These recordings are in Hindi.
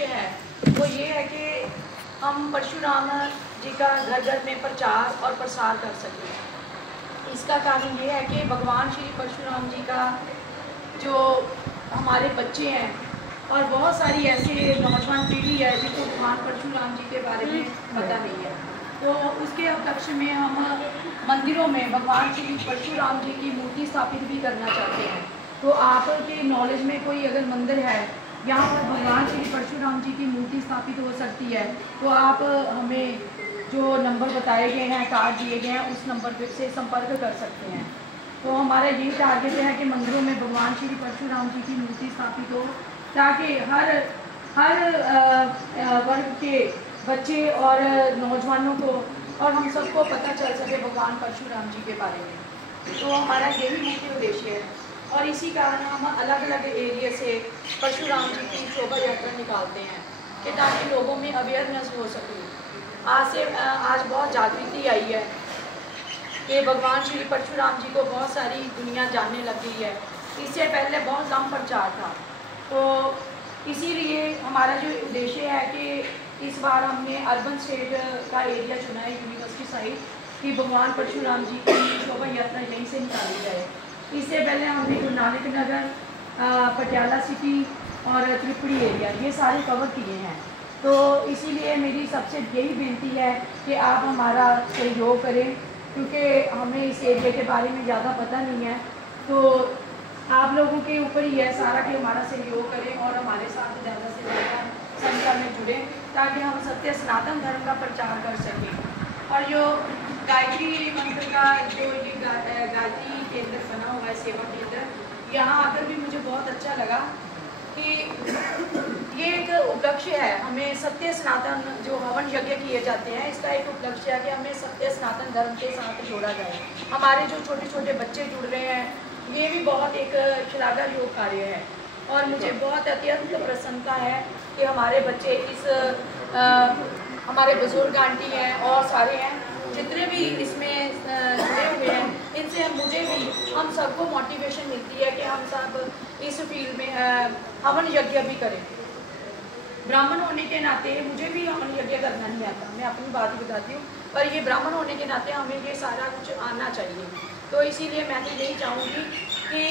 उद्देश्य है वो ये है कि हम परशुराम जी का घर घर में प्रचार और प्रसार कर सकें। इसका कारण ये है कि भगवान श्री परशुराम जी का जो हमारे बच्चे हैं और बहुत सारी ऐसी नौजवान पीढ़ी है जिनको भगवान परशुराम जी के बारे में पता नहीं है, तो उसके उपलक्ष्य में हम मंदिरों में भगवान श्री परशुराम जी की मूर्ति स्थापित भी करना चाहते हैं। तो आपके नॉलेज में कोई अगर मंदिर है यहाँ पर भगवान श्री परशुराम जी की मूर्ति स्थापित हो सकती है, तो आप हमें जो नंबर बताए गए हैं, कार्ड दिए गए हैं, उस नंबर पर से संपर्क कर सकते हैं। तो हमारा यही टारगेट है कि मंदिरों में भगवान श्री परशुराम जी की मूर्ति स्थापित हो, ताकि हर वर्ग के बच्चे और नौजवानों को और हम सबको पता चल सके भगवान परशुराम जी के बारे में। तो हमारा यही मुख्य उद्देश्य है और इसी कारण हम अलग अलग एरिया से परशुराम जी की शोभा यात्रा निकालते हैं कि ताकि लोगों में अवेयरनेस हो सके। आज बहुत जागृति आई है कि भगवान श्री परशुराम जी को बहुत सारी दुनिया जानने लग गई है। इससे पहले बहुत कम प्रचार था, तो इसीलिए हमारा जो उद्देश्य है कि इस बार हमने अर्बन स्टेट का एरिया चुना है, यूनिवर्सिटी साइड, कि भगवान परशुराम जी की शोभा यात्रा यहीं से निकाली जाए। इससे पहले हमने गुरु नानक नगर, पटियाला सिटी और त्रिपुरी एरिया ये सारे कवर किए हैं। तो इसीलिए मेरी सबसे यही विनती है कि आप हमारा सहयोग करें, क्योंकि हमें इस एरिया के बारे में ज़्यादा पता नहीं है। तो आप लोगों के ऊपर ही है सारा कि हमारा सहयोग करें और हमारे साथ ज़्यादा से ज़्यादा संख्या में जुड़ें, ताकि हम सत्य सनातन धर्म का प्रचार कर सकें। और जो गायत्री मंत्र का जो ये गायत्री केंद्र बना हुआ है, सेवा केंद्र, यहाँ आकर भी मुझे बहुत अच्छा लगा कि ये एक उपलक्ष्य है। हमें सत्य सनातन जो हवन यज्ञ किए जाते हैं, इसका एक उपलक्ष्य है कि हमें सत्य सनातन धर्म के साथ जोड़ा जाए। हमारे जो छोटे छोटे बच्चे जुड़ रहे हैं, ये भी बहुत एक श्लाघायोग कार्य है और मुझे बहुत अत्यंत प्रसन्नता है कि हमारे बच्चे हमारे बुजुर्ग आंटी हैं और सारे हैं जितने भी इसमें जुड़े हुए हैं, इनसे मुझे भी हम सबको मोटिवेशन मिलती है कि हम सब इस फील्ड में हवन यज्ञ भी करें। ब्राह्मण होने के नाते मुझे भी हवन यज्ञ करना नहीं आता, मैं अपनी बात ही बताती हूँ, पर ये ब्राह्मण होने के नाते हमें ये सारा कुछ आना चाहिए। तो इसीलिए मैं तो यही चाहूँगी कि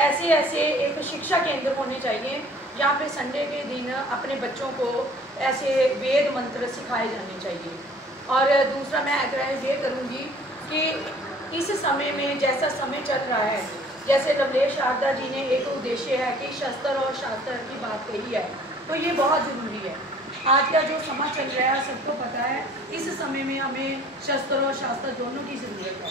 ऐसे एक शिक्षा केंद्र होने चाहिए जहाँ पे संडे के दिन अपने बच्चों को ऐसे वेद मंत्र सिखाए जाने चाहिए। और दूसरा मैं आग्रह ये करूँगी कि इस समय में जैसा समय चल रहा है, जैसे लवलेश शारदा जी ने एक उद्देश्य है कि शस्त्र और शास्त्र की बात कही है, तो ये बहुत ज़रूरी है। आज का जो समय चल रहा है सबको पता है, इस समय में हमें शस्त्र और शास्त्र दोनों की ज़रूरत है।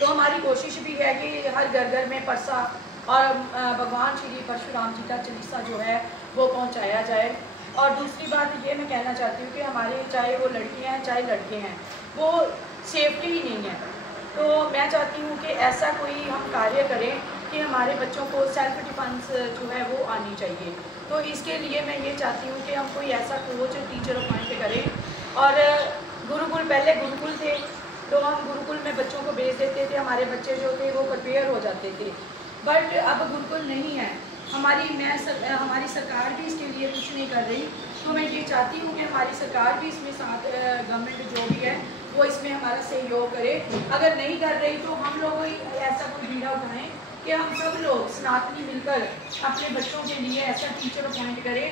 तो हमारी कोशिश भी है कि हर घर घर में परसा और भगवान श्री परशुराम जी का चालीसा जो है वो पहुंचाया जाए। और दूसरी बात ये मैं कहना चाहती हूँ कि हमारे चाहे वो लड़कियाँ हैं चाहे लड़के हैं, वो सेफ्टी ही नहीं है। तो मैं चाहती हूँ कि ऐसा कोई हम कार्य करें कि हमारे बच्चों को सेल्फ डिफेंस जो है वो आनी चाहिए। तो इसके लिए मैं ये चाहती हूँ कि हम कोई ऐसा कोच टीचर अपॉइंट करें। और गुरुकुल, पहले गुरुकुल थे तो हम गुरुकुल में बच्चों को भेज देते थे, हमारे बच्चे जो थे वो प्रिपेयर हो जाते थे, बट अब गुरुकुल नहीं है। हमारी सरकार भी इसके लिए कुछ नहीं कर रही। तो मैं ये चाहती हूँ कि हमारी सरकार भी इसमें साथ, गवर्नमेंट जो भी है वो इसमें हमारा सहयोग करे। अगर नहीं कर रही तो हम लोग ऐसा कोई बीड़ा उठाएं कि हम सब लोग सनातनी मिलकर अपने बच्चों के लिए ऐसा टीचर अपॉइंट करें